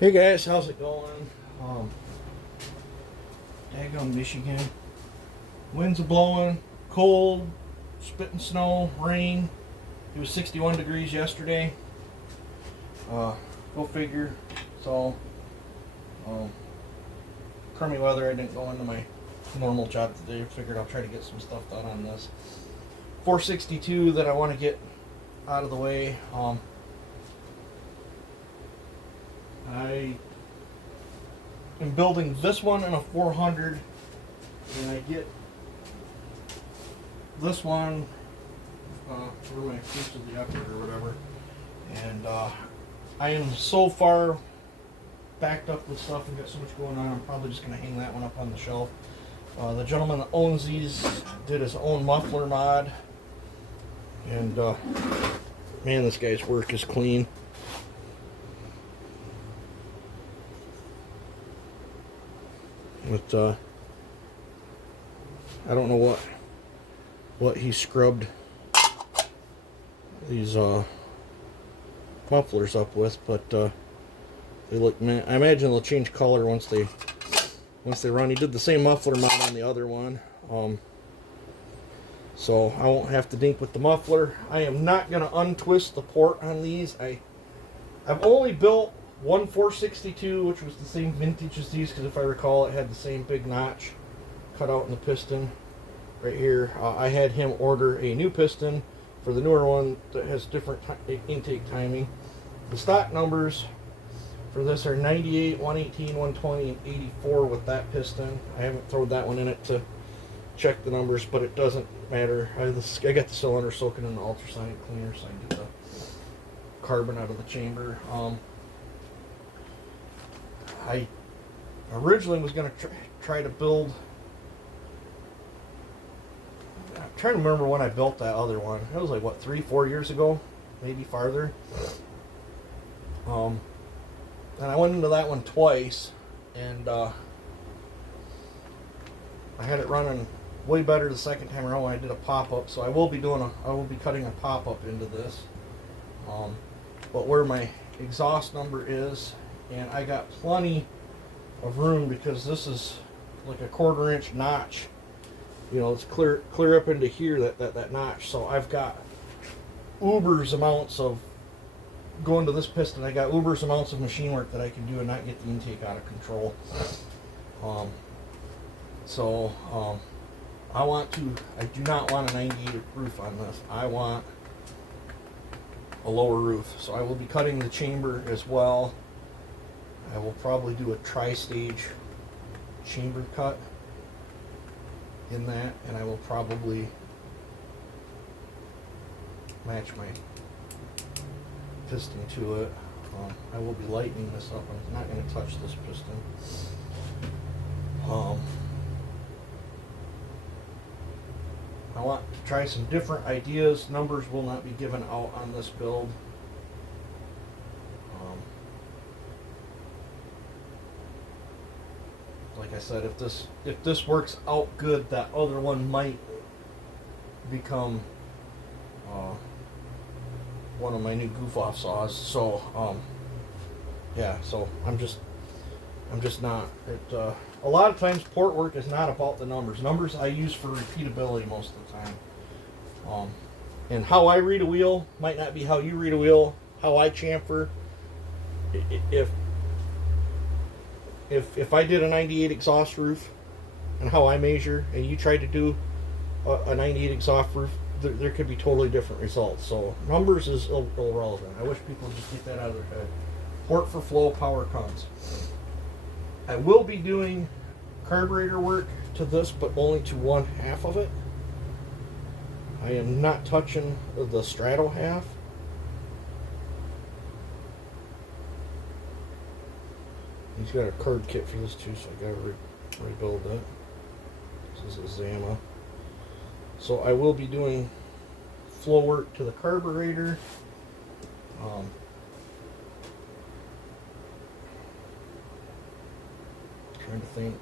Hey guys, how's it going? Daggone Michigan. Winds are blowing, cold, spitting snow, rain. It was 61 degrees yesterday. Go figure. It's all crummy weather. I didn't go into my normal job today. Figured I'll try to get some stuff done on this 462 that I want to get out of the way. I am building this one in a 400, and I get this one for my piece of the effort or whatever. And I am so far backed up with stuff and got so much going on, I'm probably just going to hang that one up on the shelf. The gentleman that owns these did his own muffler mod, and man, this guy's work is clean. But I don't know what he scrubbed these mufflers up with, but they look. I imagine they'll change color once they run. He did the same muffler mod on the other one, so I won't have to dink with the muffler. I am not going to untwist the port on these. I've only built one 462, which was the same vintage as these, because if I recall, it had the same big notch cut out in the piston right here. I had him order a new piston for the newer one that has different intake timing. The stock numbers for this are 98, 118, 120, and 84 with that piston. I haven't thrown that one in it to check the numbers, but it doesn't matter. I got the cylinder soaking in the ultrasonic cleaner, so I get the carbon out of the chamber. I originally was going to try to build. I'm trying to remember when I built that other one. It was like, what, 3-4 years ago? Maybe farther. And I went into that one twice, and I had it running way better the second time around when I did a pop-up. So I will be cutting a pop-up into this. But where my exhaust number is, and I got plenty of room because this is like a 1/4 inch notch. You know, it's clear up into here, that notch. So I've got ubers amounts of going to this piston. I got ubers amounts of machine work that I can do and not get the intake out of control. I do not want a 98 roof on this. I want a lower roof. So I will be cutting the chamber as well. I will probably do a tri-stage chamber cut in that, and I will probably match my piston to it. I will be lightening this up. I'm not going to touch this piston. I want to try some different ideas. Numbers will not be given out on this build. Like I said, if this works out good, that other one might become one of my new goof-off saws. So yeah, so I'm just not. A lot of times port work is not about the numbers. Numbers I use for repeatability most of the time. And how I read a wheel might not be how you read a wheel. How I chamfer. If I did a 98 exhaust roof and how I measure, and you tried to do a 98 exhaust roof, there could be totally different results. So numbers is irrelevant. I wish people would just get that out of their head. Port for flow, power comes. I will be doing carburetor work to this, but only to 1/2 of it. I am not touching the straddle half. He's got a card kit for this too, so I gotta rebuild that. This is a Zama. So I will be doing flow work to the carburetor. Trying to think.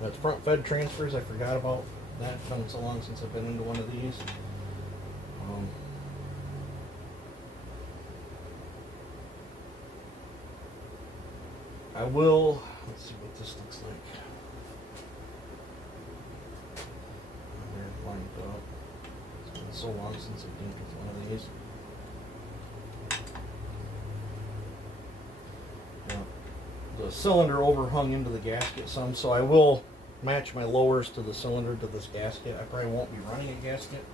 That's front fed transfers. I forgot about that. It's been so long since I've been into one of these. I will, let's see what this looks like. There, lined up. It's been so long since I did one of these. Yeah. The cylinder overhung into the gasket some, so I will match my lowers to the cylinder to this gasket. I probably won't be running a gasket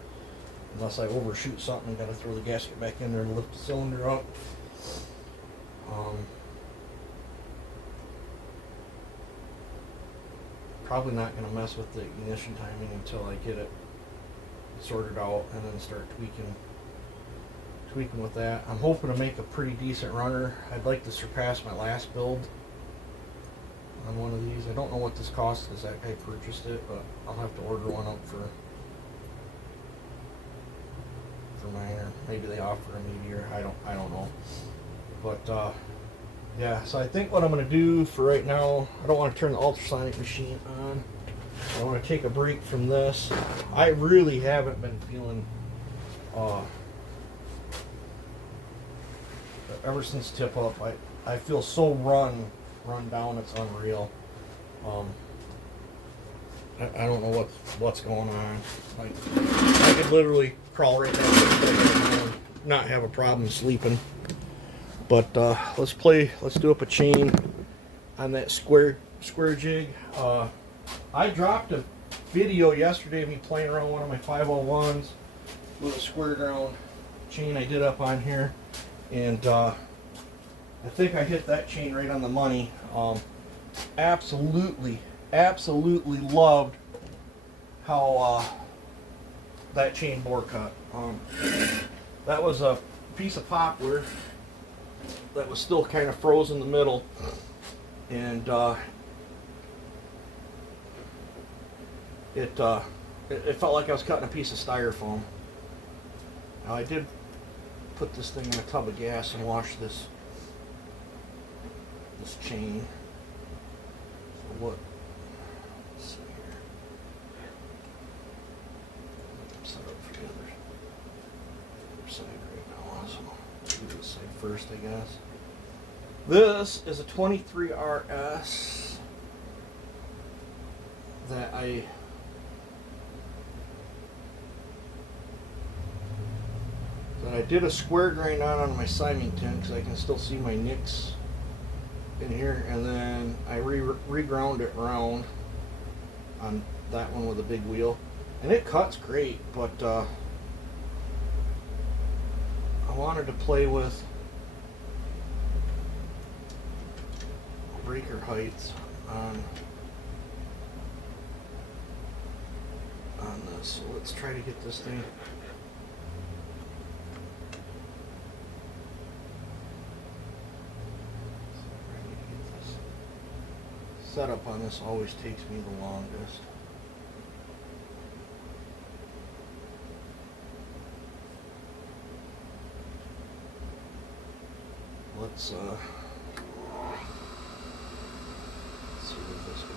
unless I overshoot something and gotta throw the gasket back in there and lift the cylinder up. Probably not going to mess with the ignition timing until I get it sorted out and then start tweaking with that. I'm hoping to make a pretty decent runner. I'd like to surpass my last build on one of these. I don't know what this costs because that guy purchased it, but I'll have to order one up for mine, or maybe they offer a meteor. I don't know. But yeah, so I think what I'm going to do for right now, I don't want to turn the ultrasonic machine on. I want to take a break from this. I really haven't been feeling, ever since tip up, I feel so run down, it's unreal. I don't know what's going on. Like, I could literally crawl right down and not have a problem sleeping. But let's do up a chain on that square jig. I dropped a video yesterday of me playing around one of my 501s with a square ground chain I did up on here, and I think I hit that chain right on the money. Absolutely loved how that chain bore cut. That was a piece of poplar that was still kind of frozen in the middle, and it felt like I was cutting a piece of styrofoam. Now, I did put this thing in a tub of gas and wash this chain. So what? Let's see here. Set up for the other side right now. So do this side first, I guess. This is a 23 RS that I did a square grind on my Symington because I can still see my nicks in here, and then I reground it round on that one with a big wheel, and it cuts great, but I wanted to play with breaker heights on this. So let's try to get this thing set up on this. Always takes me the longest. Let's see where this goes.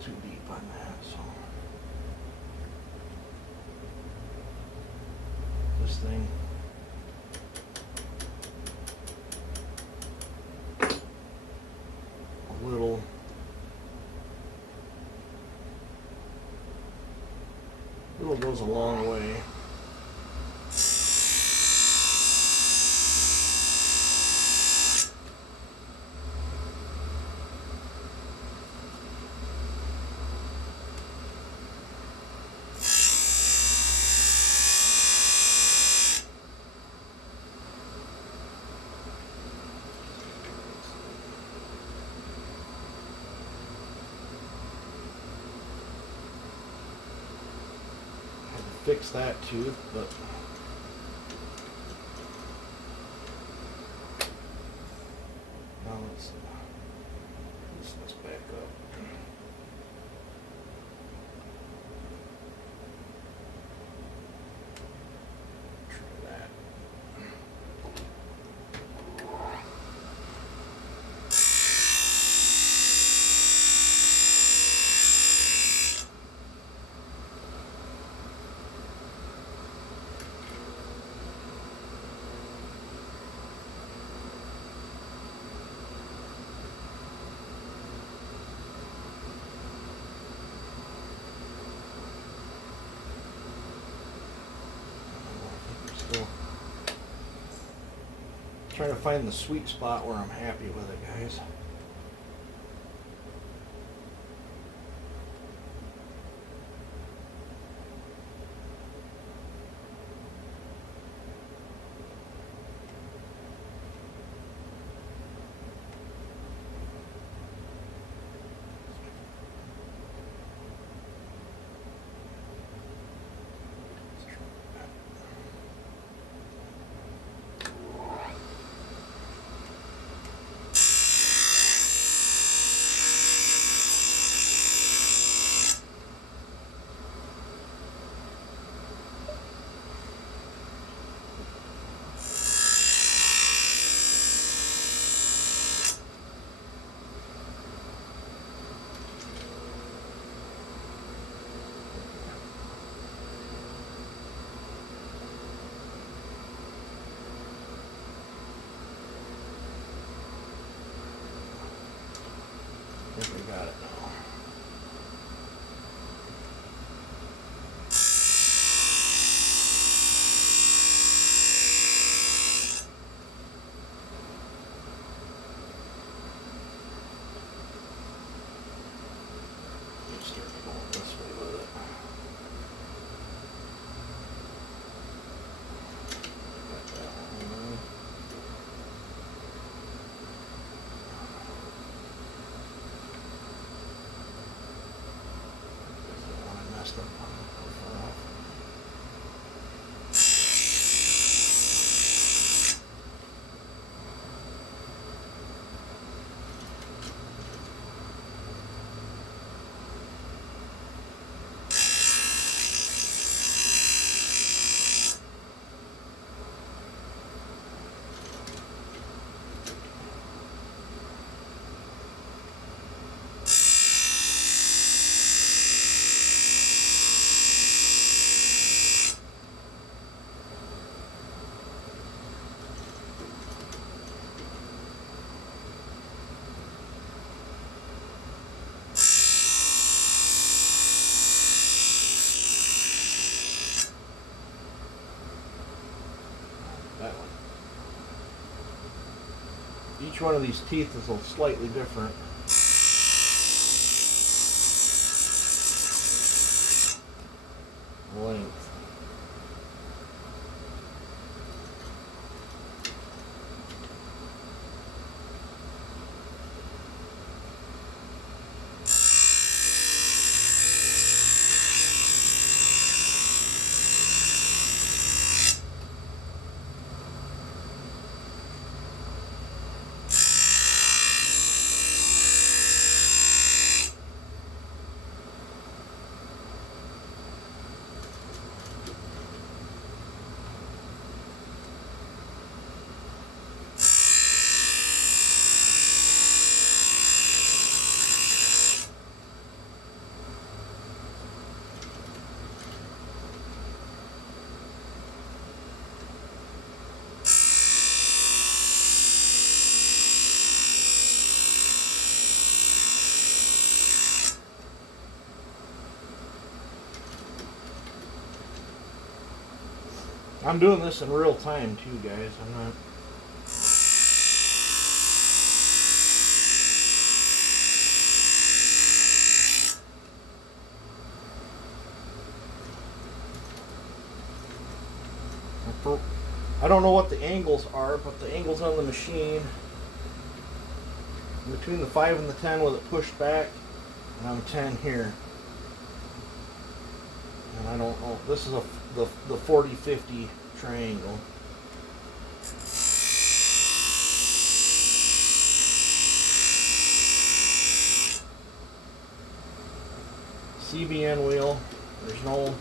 Too deep on that, so this thing a little goes a long way. Fix that too, but now let's loosen this back up. trying to find the sweet spot where I'm happy with it, guys. I think I got it now. Let's start going this way with it. Got that one. Messed up on it. That one. Each one of these teeth is a little slightly different. Length. I'm doing this in real time too, guys. I'm not. I don't know what the angles are, but the angles on the machine between the 5 and the 10 with it pushed back, and I'm 10 here. And I don't know. This is the 40-50 triangle. CBN wheel. There's no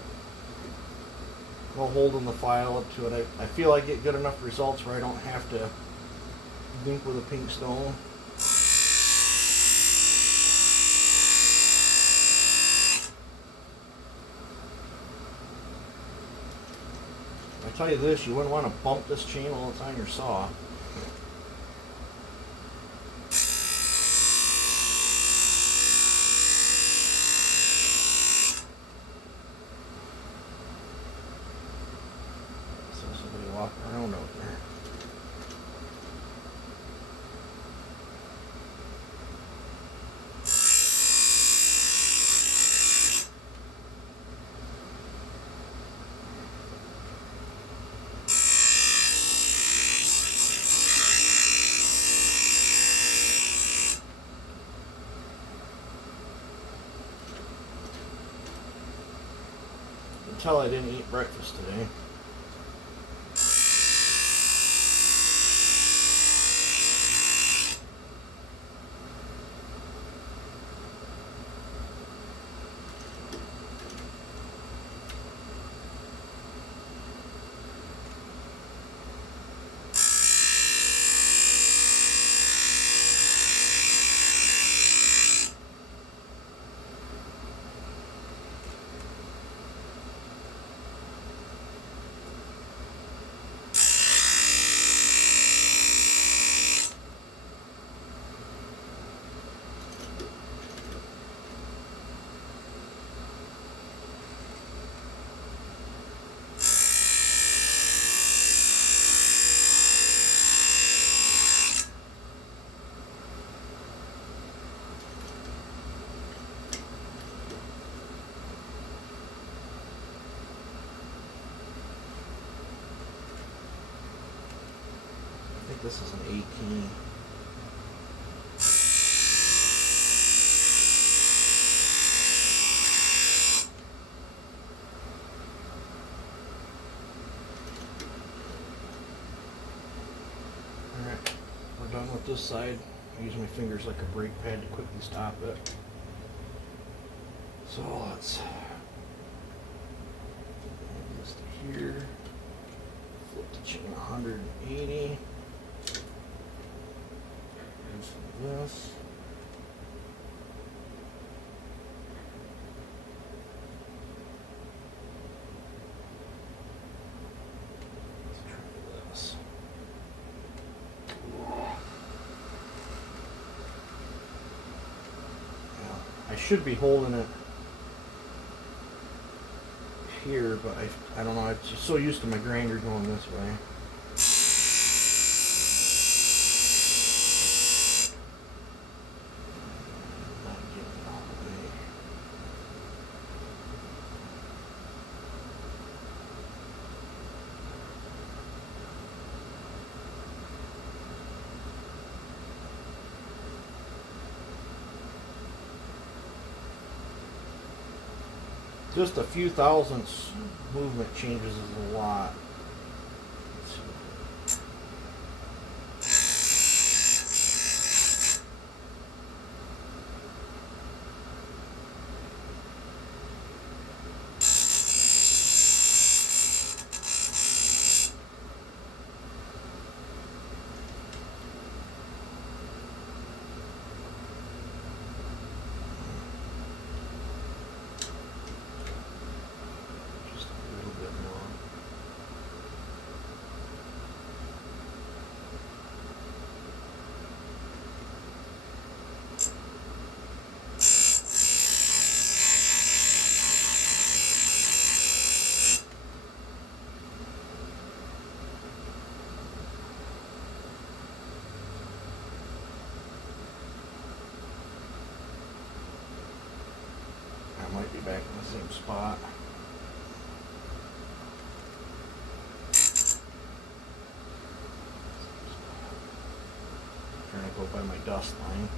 holding the file up to it. I feel I get good enough results where I don't have to dink with a pink stone. I tell you this, you wouldn't want to bump this chain while it's on your saw. Walking around out there. tell I didn't eat breakfast today. I think this is an 18. Alright, we're done with this side. I use my fingers like a brake pad to quickly stop it. So let's add this to here. Flip the chain 180. This. Let's try this. Yeah, I should be holding it here, but I don't know. I'm just so used to my grinder going this way. Just a few thousandths movement changes is a lot. Might be back in the same spot. Trying to go by my dust line.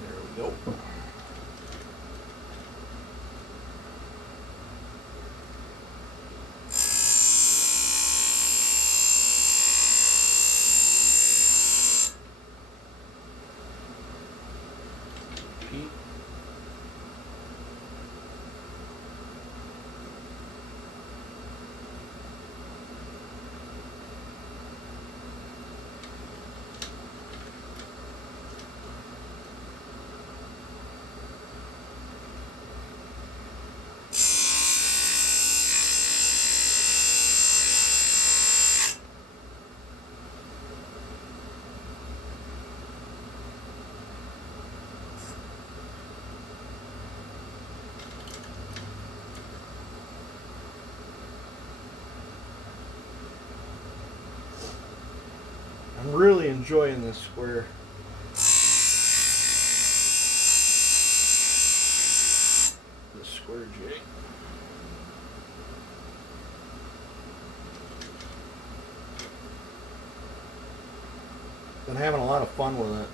There we go. I'm really enjoying this square. This square jig. Been having a lot of fun with it.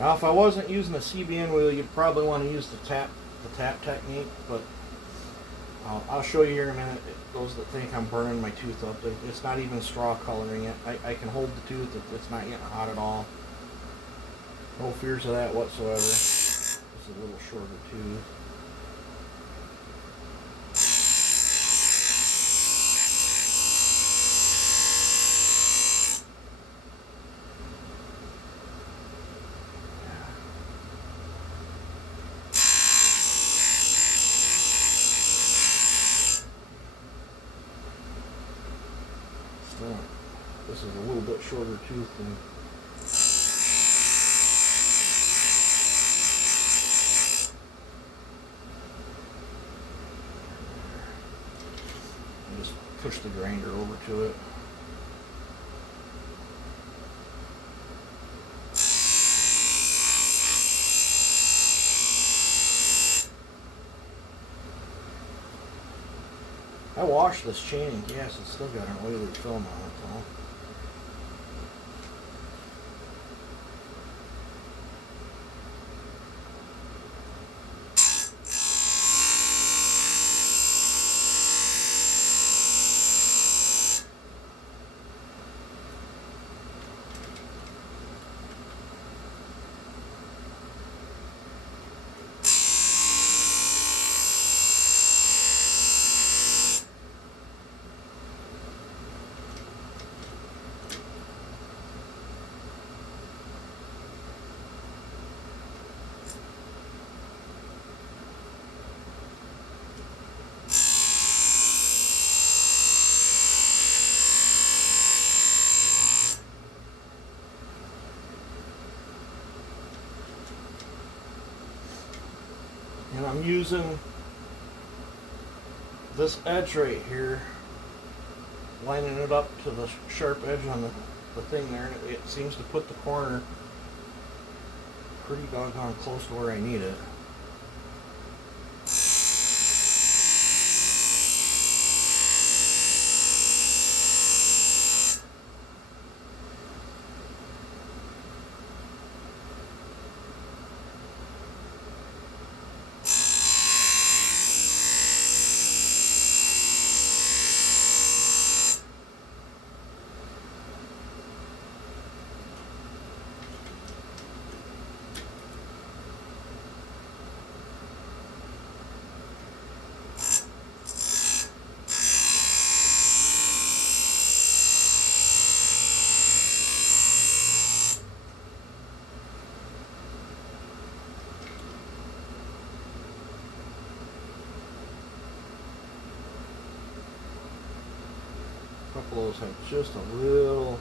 Now, if I wasn't using a CBN wheel, you'd probably want to use the tap technique, but I'll show you here in a minute. Those that think I'm burning my tooth up, it's not even straw coloring it. I can hold the tooth, it's not getting hot at all. No fears of that whatsoever. It's a little shorter tooth. This is a little bit shorter tooth than just push the grinder over to it. I washed this chain and gas, it's still got an oily film on it though. And I'm using this edge right here, lining it up to the sharp edge on the thing there, and it seems to put the corner pretty doggone close to where I need it. A couple of those have just a little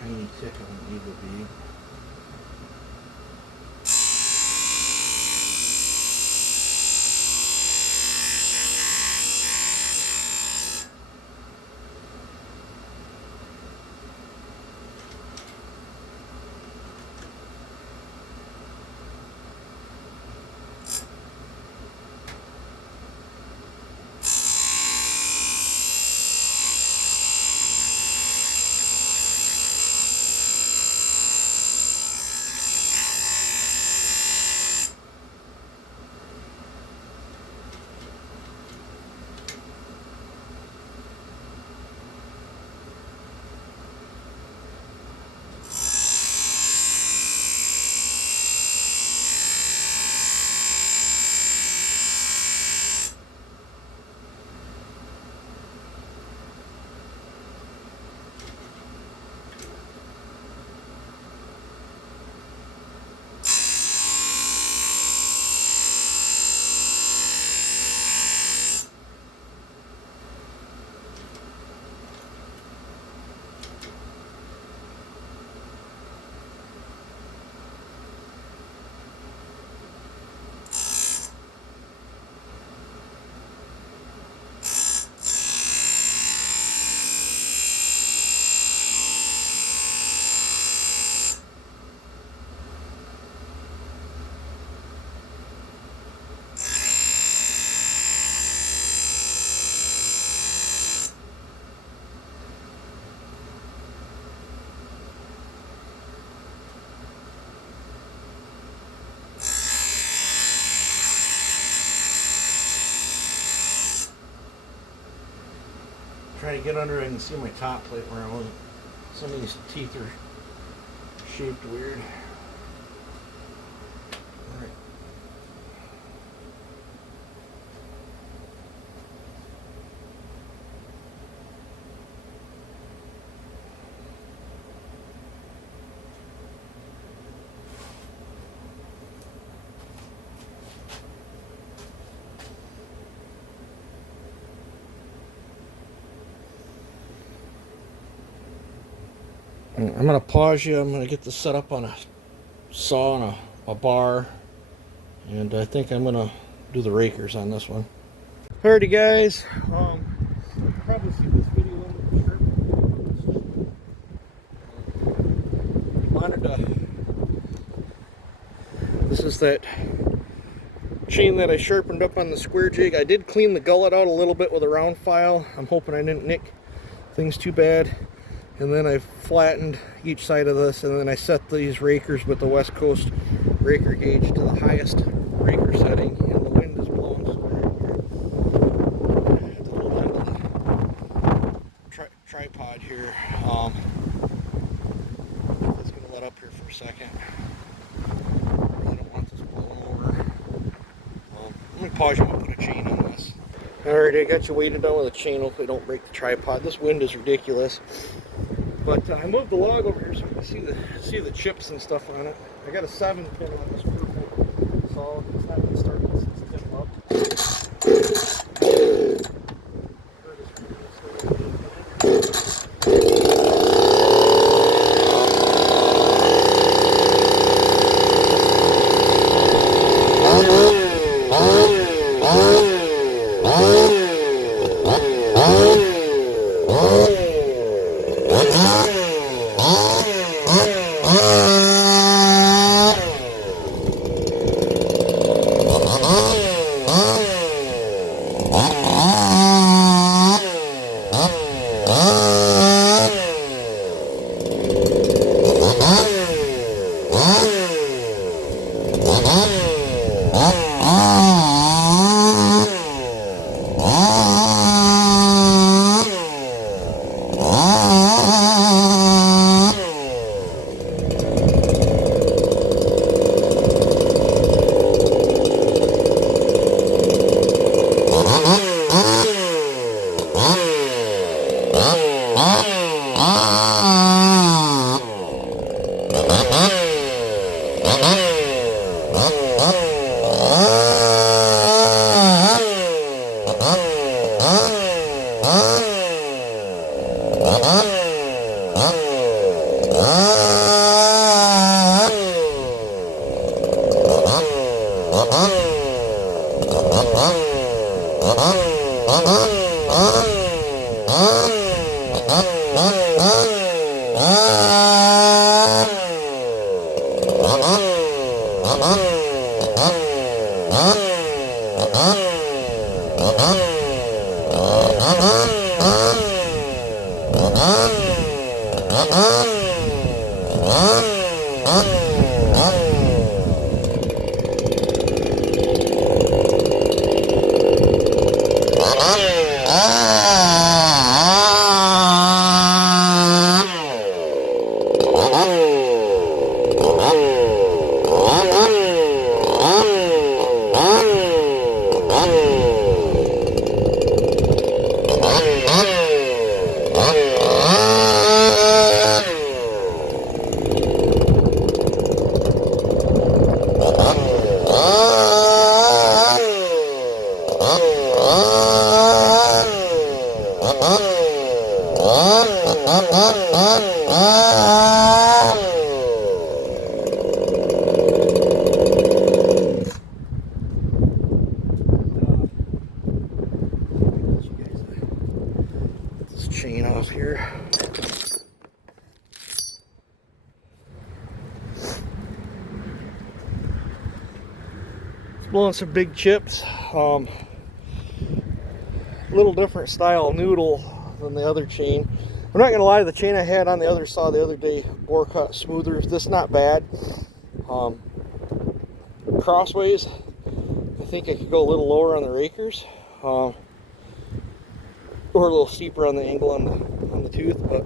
tiny tick of an eagle bead. trying to get under it and see my top plate where I wasn't. Some of these teeth are shaped weird. All right. I'm going to pause you. I'm going to get this set up on a saw and a bar. And I think I'm going to do the rakers on this one. Alrighty guys. You'll probably see this video in the This is that chain that I sharpened up on the square jig. I did clean the gullet out a little bit with a round file. I'm hoping I didn't nick things too bad. And then I flattened each side of this, and then I set these rakers with the West Coast raker gauge to the highest raker setting, and the wind is blowing at the little end of the tripod here. It's going to let up here for a second. I don't want this blowing over. Let me pause you and put a chain on this. Alright, I got you weighted down with a chain. Hopefully don't break the tripod. This wind is ridiculous. But I moved the log over here so you can see the chips and stuff on it. I got a 7-pin on this purple saw. It's not been started since it's been up. Chain off here. It's blowing some big chips. Little different style noodle than the other chain. I'm not gonna lie, the chain I had on the other saw the other day bore cut smoother. This not bad. Crossways, I think I could go a little lower on the rakers. or a little steeper on the angle on the tooth. But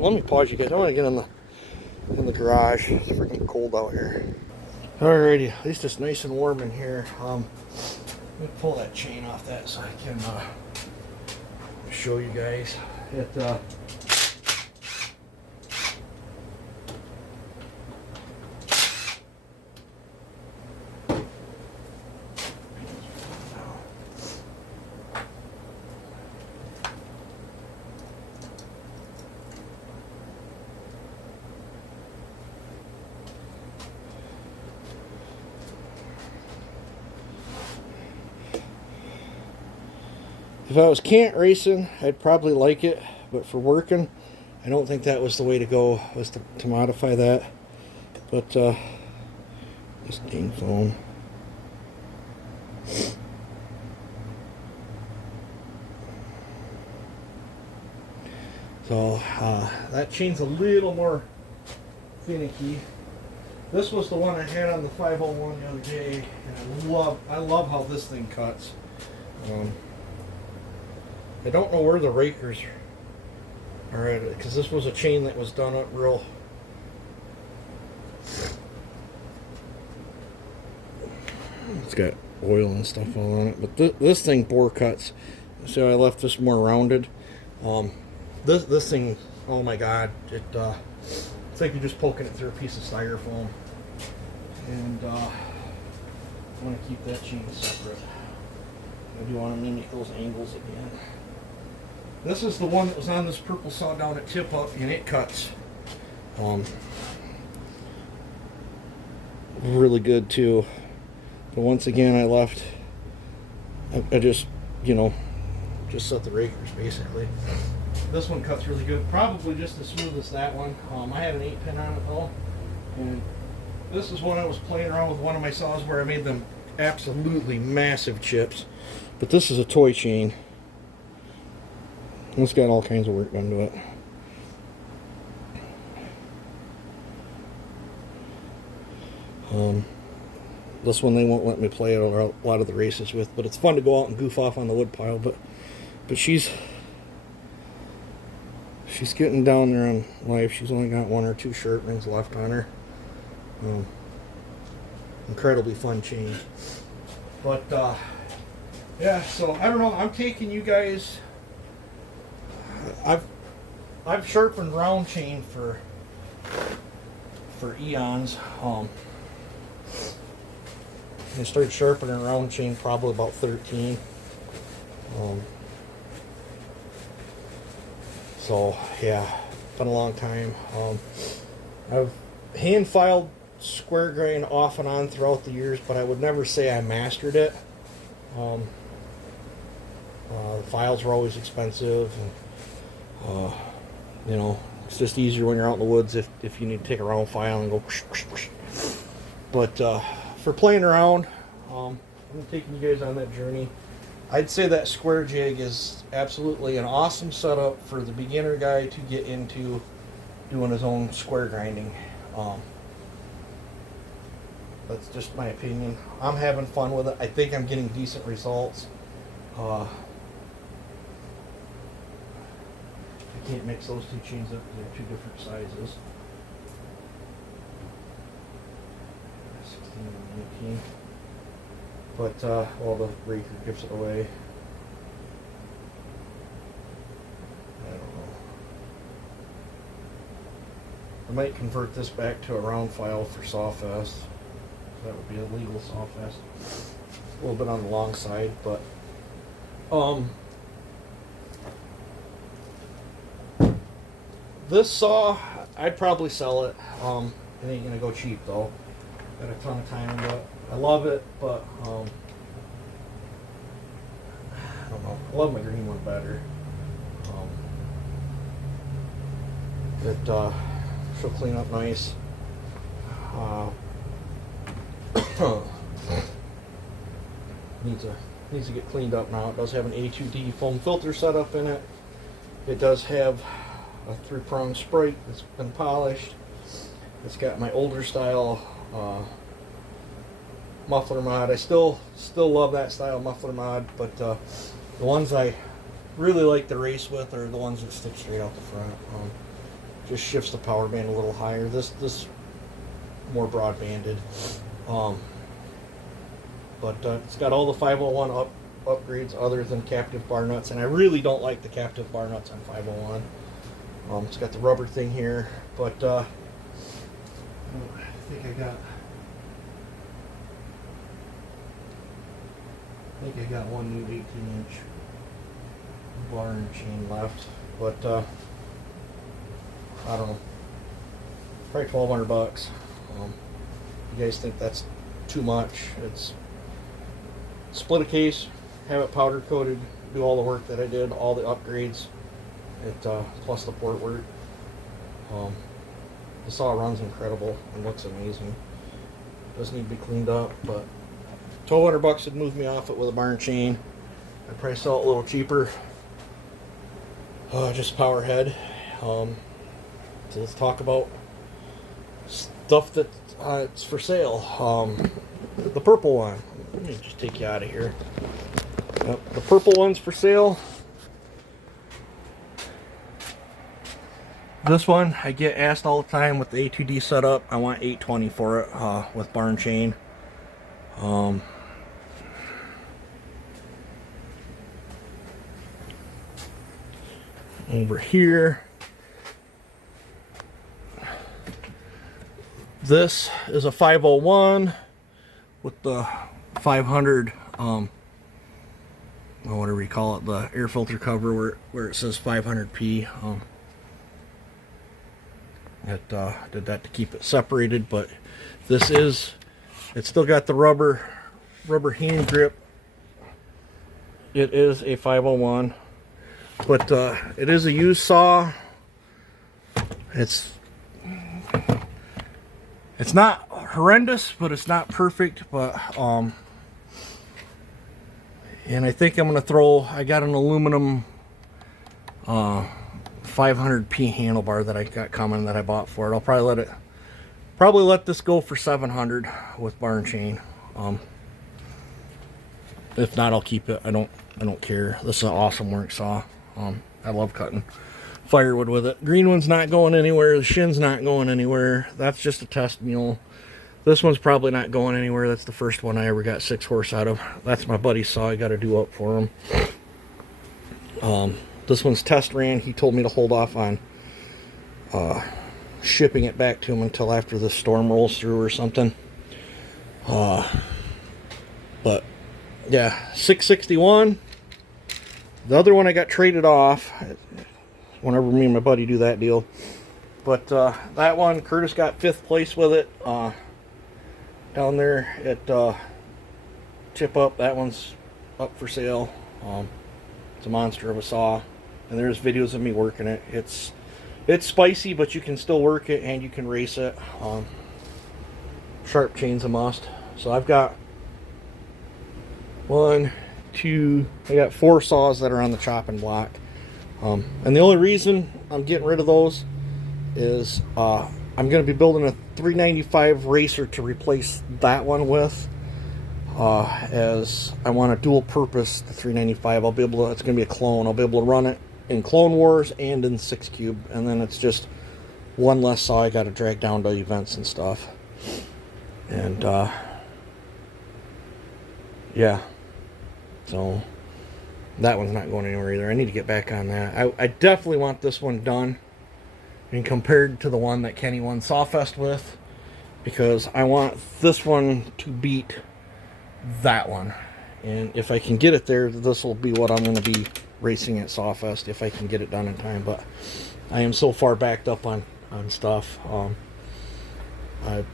let me pause you guys. I want to get in the garage. It's freaking cold out here. Alrighty, at least it's nice and warm in here. Let me pull that chain off that so I can show you guys. If I was cant racing, I'd probably like it, but for working, I don't think that was the way to go, was to modify that. But this dang phone. So that chain's a little more finicky. This was the one I had on the 501 the other day, and I love how this thing cuts. I don't know where the rakers are at, because this was a chain that was done up real. It's got oil and stuff all on it, but this thing bore cuts. So I left this more rounded. This thing, oh my god, it's like you're just poking it through a piece of styrofoam. And I want to keep that chain separate. I do want to mimic those angles again. This is the one that was on this purple saw down at tip up, and it cuts really good too. But once again, I left. I just, just set the rakers basically. This one cuts really good, probably just as smooth as that one. I had an 8-pin on it though, and this is when I was playing around with one of my saws where I made them absolutely massive chips. But this is a toy chain. It's got all kinds of work done to it. This one they won't let me play a lot of the races with, but it's fun to go out and goof off on the wood pile. But she's getting down there on life. She's only got 1 or 2 sharpenings left on her. Incredibly fun chain. But yeah, so I don't know. I'm taking you guys. I've sharpened round chain for eons. I started sharpening round chain probably about 13. So yeah, been a long time. I've hand filed square grain off and on throughout the years, but I would never say I mastered it. The files were always expensive, and it's just easier when you're out in the woods if you need to take a round file and go whoosh, whoosh, whoosh. But for playing around, I'm taking you guys on that journey. I'd say that square jig is absolutely an awesome setup for the beginner guy to get into doing his own square grinding. That's just my opinion. I'm having fun with it. I think I'm getting decent results. I can't mix those two chains up because they're 2 different sizes. 16 and 18. But, well, the raker gives it away. I don't know. I might convert this back to a round file for Sawfest. That would be a legal Sawfest. A little bit on the long side, but this saw, I'd probably sell it. It ain't gonna go cheap though. Got a ton of time into it. I love it, but I don't know. I love my green one better. She'll clean up nice. Needs to get cleaned up now. It does have an A2D foam filter setup in it. It does have a 3-prong sprite that's been polished. It's got my older style muffler mod. I still love that style muffler mod, but the ones I really like the race with are the ones that stick straight out the front. Just shifts the power band a little higher. This more broad banded. But it's got all the 501 upgrades other than captive bar nuts, and I really don't like the captive bar nuts on 501. It's got the rubber thing here, but I think I got one new 18-inch bar and chain left, but I don't know, probably $1,200. You guys think that's too much? It's split a case, have it powder coated, do all the work that I did, all the upgrades, plus the port work. The saw runs incredible and looks amazing. Does need to be cleaned up, but $1,200 would move me off it with a bar and chain. I'd probably sell it a little cheaper. Just power head. So let's talk about stuff that it's for sale. The purple one. Let me just take you out of here. Yep, the purple one's for sale. This one I get asked all the time with the A2D setup. I want $820 for it with bar and chain. Over here, this is a 501 with the 500 whatever you call it, the air filter cover where it says 500p. Did that to keep it separated, but it's still got the rubber hand grip. It is a 501, but it is a used saw. It's not horrendous, but it's not perfect. But and I think I'm gonna I got an aluminum 500p handlebar that I got coming that I bought for it. I'll probably let this go for $700 with bar and chain. If not, I'll keep it. I don't care. This is an awesome work saw. I love cutting firewood with it. Green one's not going anywhere. The shin's not going anywhere. That's just a test mule. This one's probably not going anywhere. That's the first one I ever got 6 horse out of. That's my buddy's saw. I got to do up for him. This one's test ran. He told me to hold off on shipping it back to him until after the storm rolls through or something. But yeah, 661. The other one I got traded off whenever me and my buddy do that deal. But that one, Curtis got 5th place with it down there at Tip Up. That one's up for sale. It's a monster of a saw, and there's videos of me working it. It's spicy, but you can still work it and you can race it. Sharp chain's a must. So I've got I got 4 saws that are on the chopping block. And the only reason I'm getting rid of those is I'm going to be building a 395 racer to replace that one with. As I want a dual purpose, the 395. It's going to be a clone. I'll be able to run it in Clone Wars and in 6 Cube, and then it's just one less saw I got to drag down to events and stuff. And yeah, so that one's not going anywhere either. I need to get back on that. I definitely want this one done and compared to the one that Kenny won Sawfest with, because I want this one to beat that one. And if I can get it there, this will be what I'm going to be racing at Sawfest if I can get it done in time. But I am so far backed up on stuff. I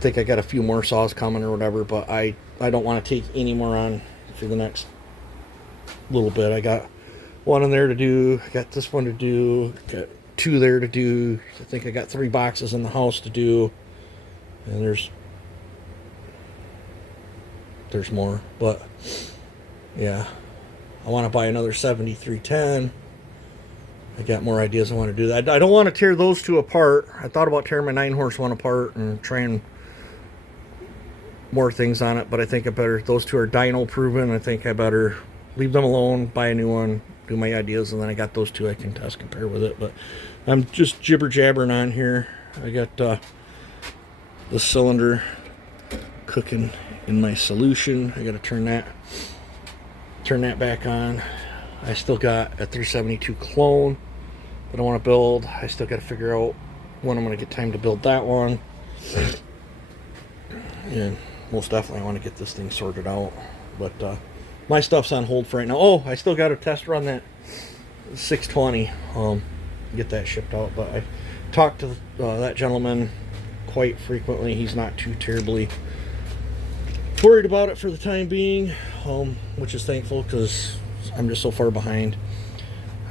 think I got a few more saws coming or whatever, but I don't want to take any more on for the next little bit. I got one in there to do, I got this one to do, got 2 there to do. I think I got 3 boxes in the house to do, and there's more. But yeah, I want to buy another 7310. I got more ideas I want to do. I don't want to tear those 2 apart. I thought about tearing my 9 horse one apart and trying more things on it, but I think those 2 are dyno proven. I think I better leave them alone, buy a new one, do my ideas, and then I got those two I can test compare with it. But I'm just jibber jabbering on here. I got the cylinder cooking in my solution. I got to turn that back on. I still got a 372 clone that I want to build. I still got to figure out when I'm going to get time to build that one. And most definitely I want to get this thing sorted out. But my stuff's on hold for right now. Oh, I still got to test run that 620. Get that shipped out. But I talked to that gentleman quite frequently. He's not too terribly worried about it for the time being, which is thankful because I'm just so far behind.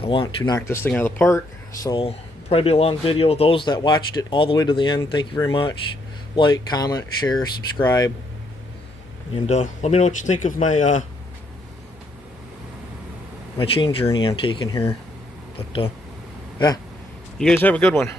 I want to knock this thing out of the park, so probably be a long video. Those that watched it all the way to the end, thank you very much. Like, comment, share, subscribe, and let me know what you think of my my chain journey I'm taking here. But yeah, you guys have a good one.